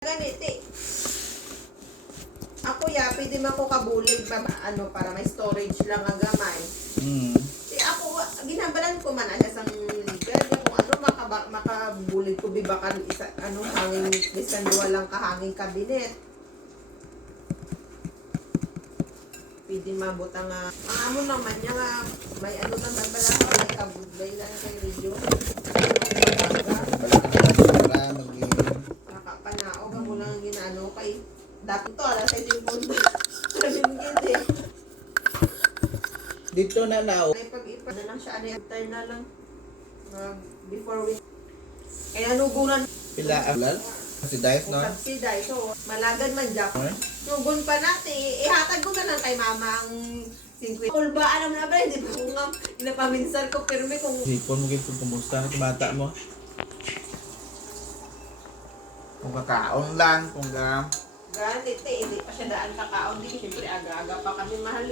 Ganiti. Ako pwede man ko kabulig para may storage lang ang gamay. Ako, ginabalan ko man siya sang ligal. Kung makabulig ko bibakan hanging, bisan duwa lang kahanging kabinet. Pwede mabuta nga. Ang amo naman niya nga, may naman pala ko, may kabudlay lang kay radio. Nakapanaog ako lang kay dati to, alam sa yung punto. Dito na now. Ay pag-ipad na lang siya, time na lang. Before we... Kaya nugunan. Pila ang si Dice, no? Subsidize. So, malagad man dyan. Nugun pa natin. Ihatag ko na lang kay mama ang 50. Kulba, alam na ba? Hindi pa ko nga inapaminsan ko. Pero may kung... Hipon mo kung kumusta na bata mo. Kung kakaon lang, kung Ganit hindi pa siya daan kakaon. Siyempre, aga-aga pa kami mahal